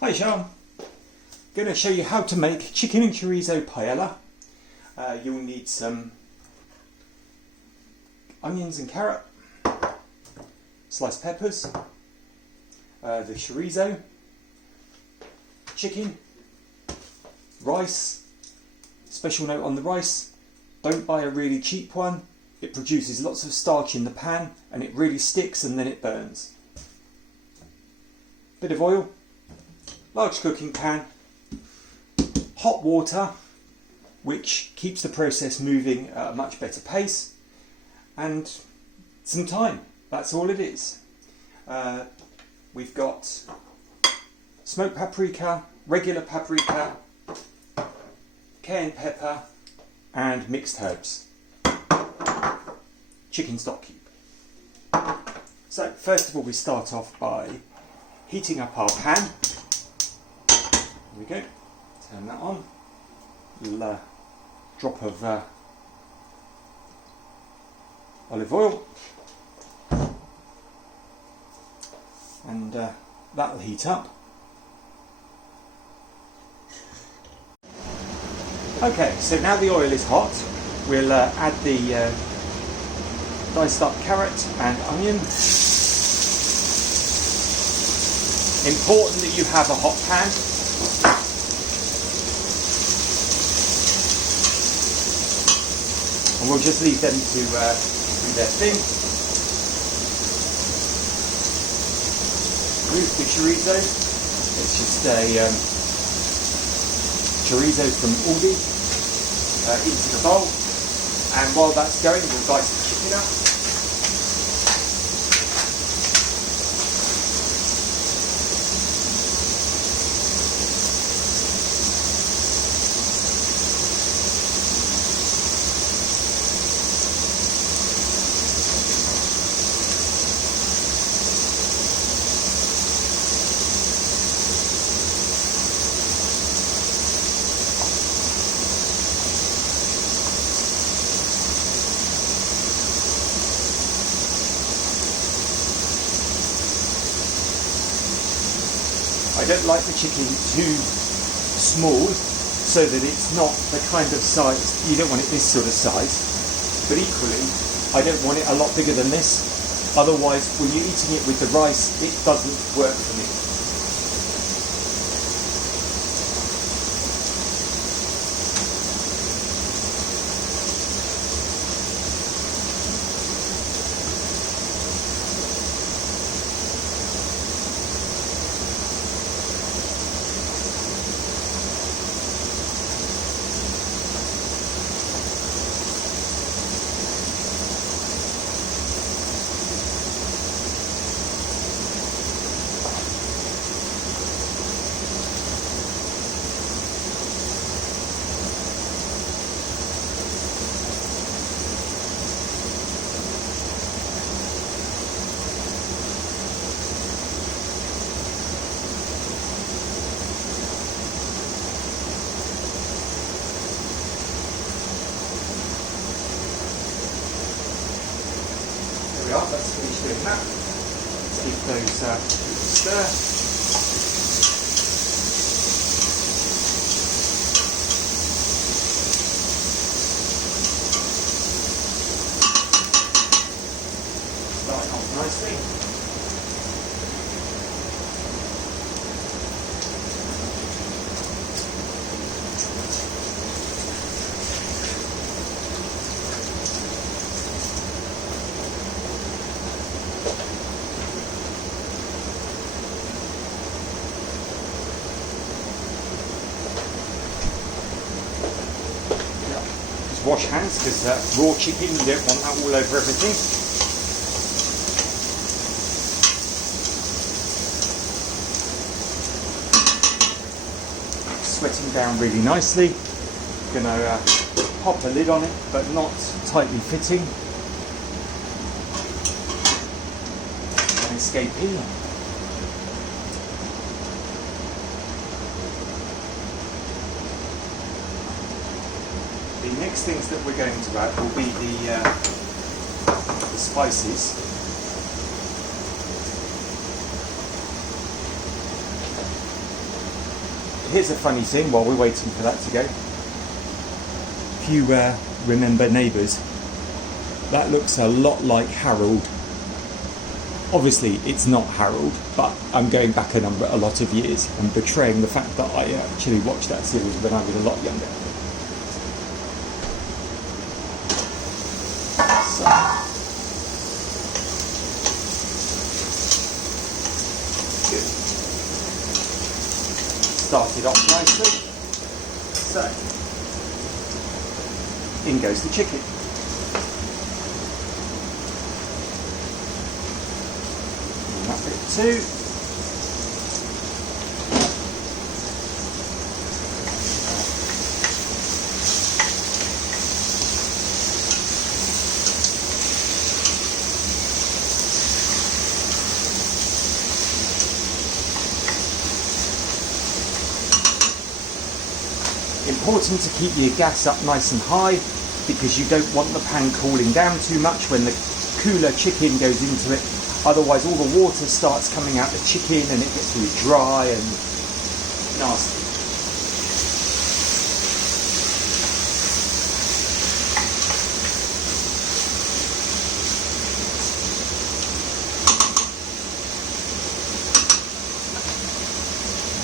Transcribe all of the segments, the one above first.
Hi Sean, going to show you how to make chicken and chorizo paella. You'll need some onions and carrot, sliced peppers, the chorizo, chicken, rice. Special note on the rice, don't buy a really cheap one. It produces lots of starch in the pan and it really sticks and then it burns. Bit of oil, large cooking pan, hot water which keeps the process moving at a much better pace, and some thyme. That's all it is. We've got smoked paprika, regular paprika, cayenne pepper and mixed herbs. Chicken stock cube. So first of all we start off by heating up our pan. There we go. Turn that on. Little drop of olive oil, and that'll heat up. Okay, so now the oil is hot, we'll add the diced up carrot and onion. Important that you have a hot pan. And we'll just leave them to do their thing. Move the chorizo. It's just a chorizo from Aldi into the bowl. And while that's going, we'll dice the chicken up. I don't like the chicken too small, so that it's not the kind of size, you don't want it this sort of size, but equally I don't want it a lot bigger than this, otherwise when you're eating it with the rice it doesn't work for me. Let's finish doing that. Let's give those a stir. Starting off nicely. Wash hands, because raw chicken, you don't want that all over everything. Sweating down really nicely. Gonna pop a lid on it, but not tightly fitting. And escape in. The next things that we're going to add will be the spices. here's a funny thing while we're waiting for that to go. If you remember Neighbours, that looks a lot like Harold. Obviously it's not Harold, but I'm going back a lot of years and betraying the fact that I actually watched that series when I was a lot younger. So, good. Started off nicely. So, in goes the chicken. That bit too. Important to keep your gas up nice and high because you don't want the pan cooling down too much when the cooler chicken goes into it. Otherwise all the water starts coming out the chicken and it gets really dry and nasty.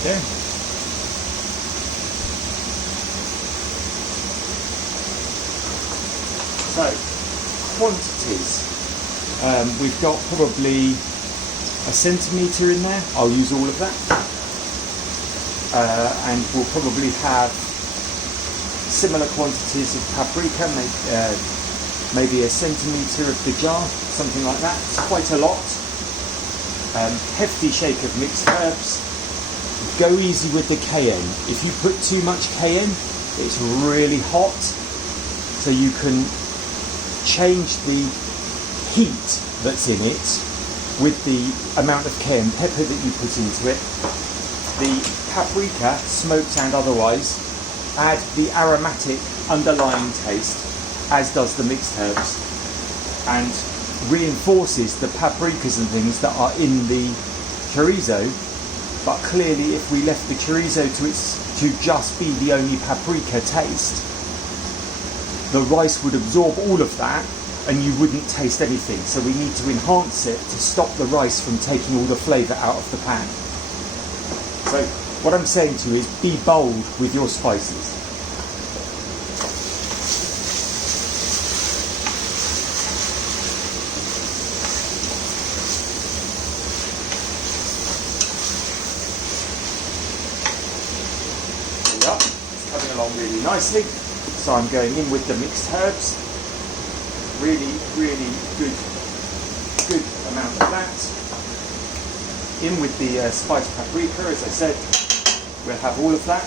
Okay. So, quantities. We've got probably a centimetre in there. I'll use all of that. And we'll probably have similar quantities of paprika, maybe a centimetre of the jar, something like that. It's quite a lot. Hefty shake of mixed herbs. Go easy with the cayenne. If you put too much cayenne, it's really hot. So you can change the heat that's in it with the amount of cayenne pepper that you put into it. The paprika, smoked and otherwise, add the aromatic underlying taste, as does the mixed herbs, and reinforces the paprikas and things that are in the chorizo. But clearly if we left the chorizo to just be the only paprika taste, the rice would absorb all of that and you wouldn't taste anything. So we need to enhance it to stop the rice from taking all the flavour out of the pan. So what I'm saying to you is be bold with your spices. There we are. It's coming along really nicely. So I'm going in with the mixed herbs. Really, really good amount of that. In with the spiced paprika, as I said, we'll have all of that.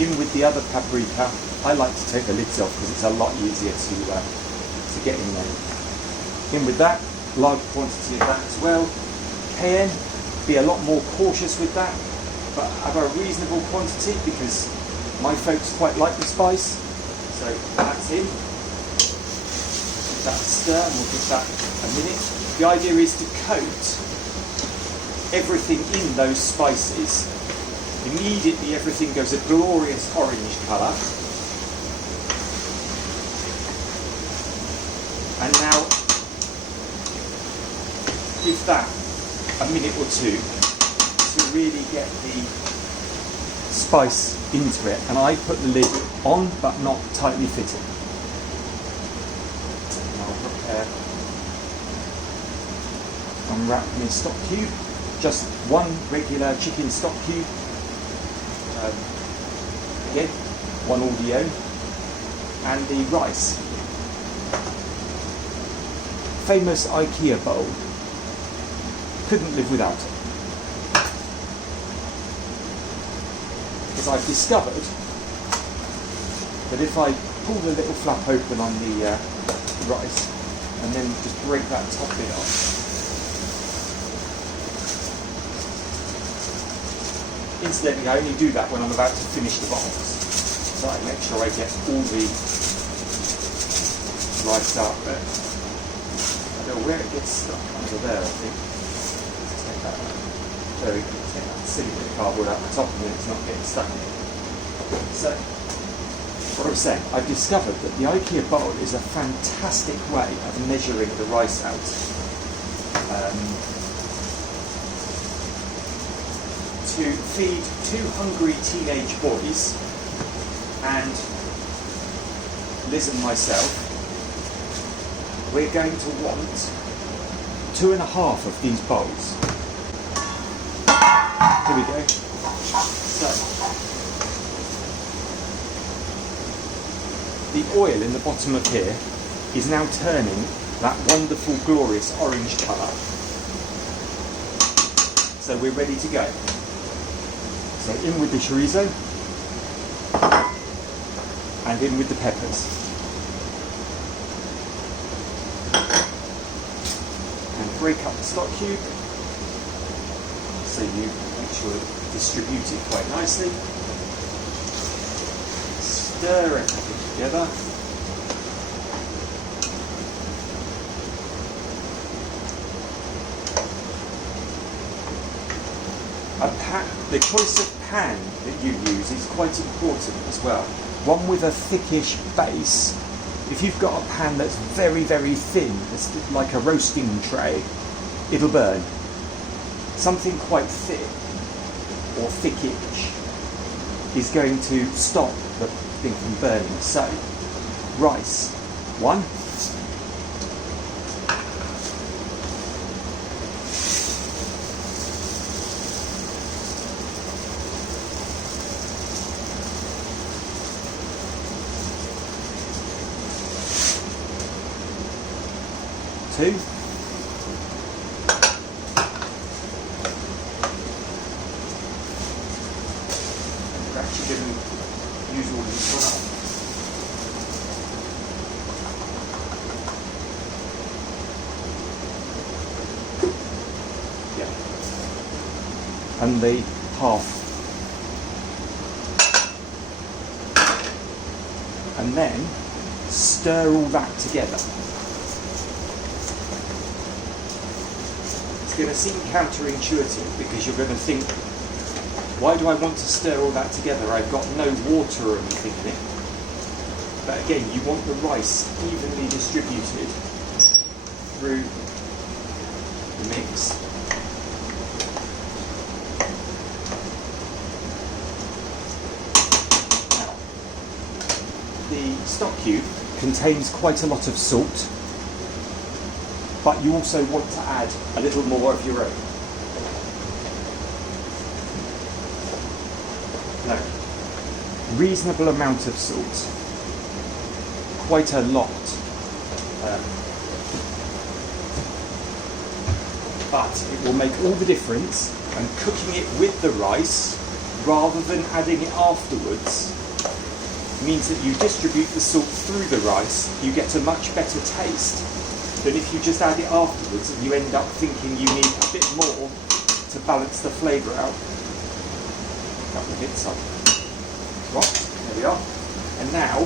In with the other paprika. I like to take the lids off because it's a lot easier to get in there. In with that, large quantity of that as well. Cayenne, be a lot more cautious with that, but have a reasonable quantity because my folks quite like the spice. So that's in. Give that a stir and we'll give that a minute. The idea is to coat everything in those spices. Immediately everything goes a glorious orange colour. And now give that a minute or two to really get the spice into it, and I put the lid on but not tightly fitted. And I'll prepare, unwrap my stock cube, just one regular chicken stock cube, again one audio, and the rice. Famous IKEA bowl, couldn't live without it. Because I've discovered that if I pull the little flap open on the rice and then just break that top bit off, incidentally I only do that when I'm about to finish the box, so I make sure I get all the rice out there. I don't know where it gets stuck, under there I think. Let's take that out. very good to take that silly bit of cardboard out the top and then it's not getting stuck in it. So, what I was saying, I've discovered that the IKEA bowl is a fantastic way of measuring the rice out. To feed 2 hungry teenage boys and Liz and myself, we're going to want 2.5 of these bowls. Here we go. So, the oil in the bottom of here is now turning that wonderful, glorious orange colour. So we're ready to go. So in with the chorizo and in with the peppers. And break up the stock cube so you make sure it's distributed quite nicely. Stir everything together. The choice of pan that you use is quite important as well. One with a thickish base. If you've got a pan that's very, very thin, it's like a roasting tray, it'll burn. Something quite thick or thickish is going to stop the thing from burning. So, rice, 1. Two. We're actually going to use all this one up. Yeah. And the half. And then stir all that together. It's going to seem counterintuitive because you're going to think, why do I want to stir all that together? I've got no water or anything in it. But again, you want the rice evenly distributed through the mix. Now, the stock cube contains quite a lot of salt, but you also want to add a little more of your own. No, reasonable amount of salt, quite a lot, but it will make all the difference, and cooking it with the rice rather than adding it afterwards means that you distribute the salt through the rice. You get a much better taste than if you just add it afterwards and you end up thinking you need a bit more to balance the flavour out. A couple of bits on. There we are. And now,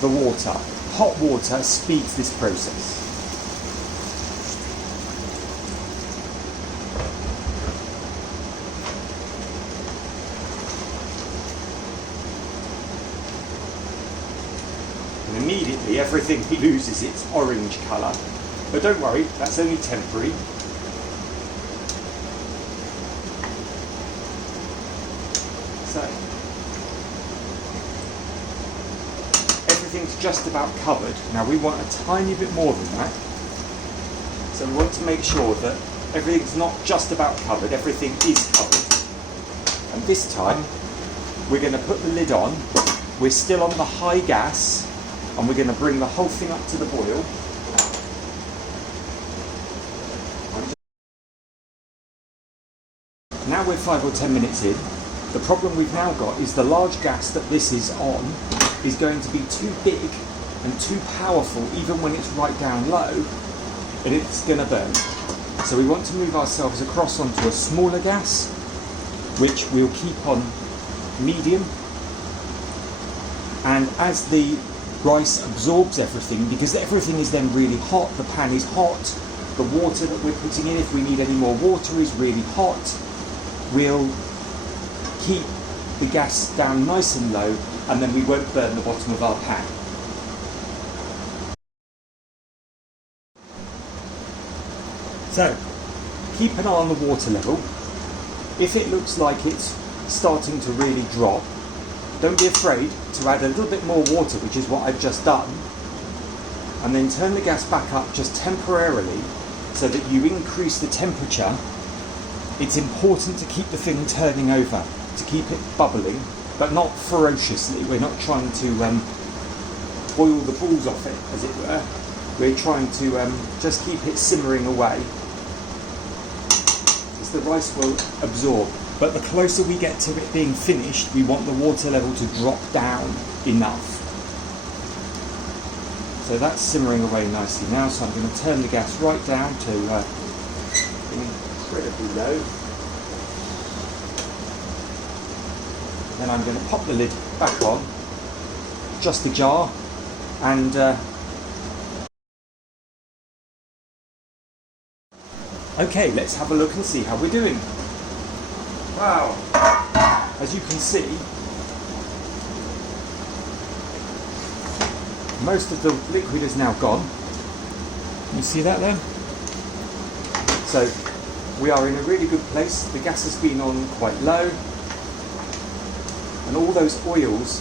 the water. Hot water speeds this process. Immediately everything loses its orange colour, but don't worry, that's only temporary. So everything's just about covered. Now we want a tiny bit more than that, so we want to make sure that everything's not just about covered, everything is covered. And this time we're going to put the lid on. We're still on the high gas, and we're going to bring the whole thing up to the boil. Now we're 5 or 10 minutes in. The problem we've now got is the large gas that this is on is going to be too big and too powerful even when it's right down low, and it's going to burn. So we want to move ourselves across onto a smaller gas, which we'll keep on medium. And as the rice absorbs everything, because everything is then really hot, the pan is hot, the water that we're putting in, if we need any more water, is really hot, we'll keep the gas down nice and low, and then we won't burn the bottom of our pan. So, keep an eye on the water level. If it looks like it's starting to really drop, don't be afraid to add a little bit more water, which is what I've just done, and then turn the gas back up just temporarily so that you increase the temperature. It's important to keep the thing turning over, to keep it bubbling, but not ferociously. We're not trying to boil the balls off it, as it were. We're trying to just keep it simmering away, as the rice will absorb. But the closer we get to it being finished, we want the water level to drop down enough. So that's simmering away nicely now, so I'm going to turn the gas right down to incredibly low. Then I'm going to pop the lid back on, just the jar, and okay, let's have a look and see how we're doing. Wow, as you can see, most of the liquid is now gone. Can you see that there? So we are in a really good place. The gas has been on quite low, and all those oils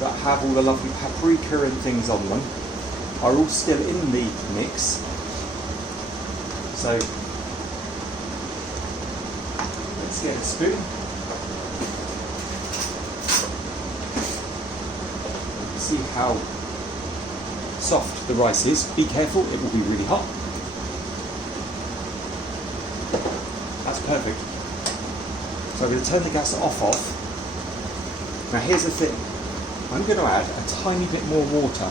that have all the lovely paprika and things on them are all still in the mix. So let's get a spoon. See how soft the rice is. Be careful, it will be really hot. That's perfect. So I'm going to turn the gas off. Now here's the thing. I'm going to add a tiny bit more water.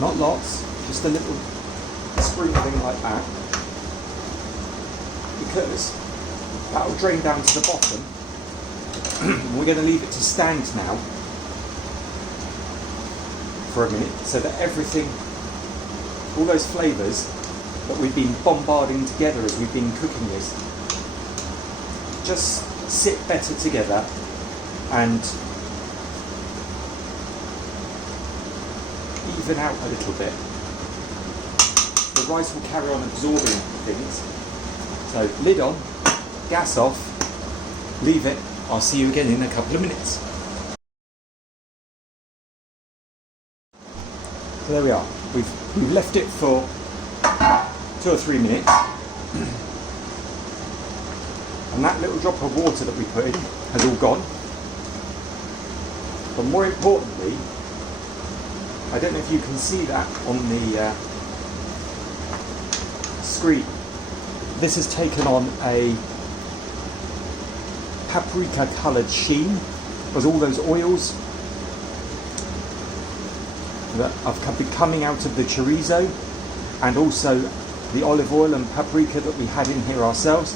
Not lots, just a little sprinkling like that. Because that will drain down to the bottom. We're going to leave it to stand now for a minute, so that everything, all those flavours that we've been bombarding together as we've been cooking this, just sit better together and even out a little bit. The rice will carry on absorbing things. So lid on, gas off, leave it. I'll see you again in a couple of minutes. So there we are. We've left it for 2 or 3 minutes, and that little drop of water that we put in has all gone. But more importantly, I don't know if you can see that on the screen. This has taken on a paprika coloured sheen, because all those oils that have been coming out of the chorizo, and also the olive oil and paprika that we had in here ourselves,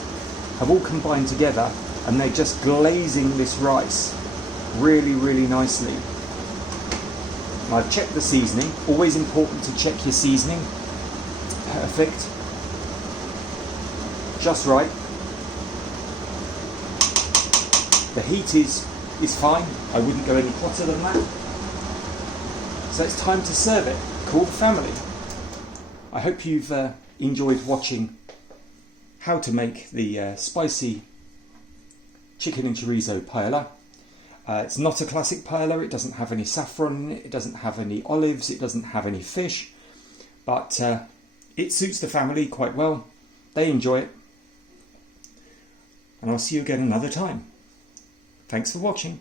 have all combined together, and they're just glazing this rice really, really nicely. And I've checked the seasoning. Always important to check your seasoning. Perfect. Just right. The heat is fine. I wouldn't go any hotter than that. So it's time to serve it. Call the family. I hope you've enjoyed watching how to make the spicy chicken and chorizo paella. It's not a classic paella. It doesn't have any saffron in it. It doesn't have any olives. It doesn't have any fish. But it suits the family quite well. They enjoy it. And I'll see you again another time. Thanks for watching.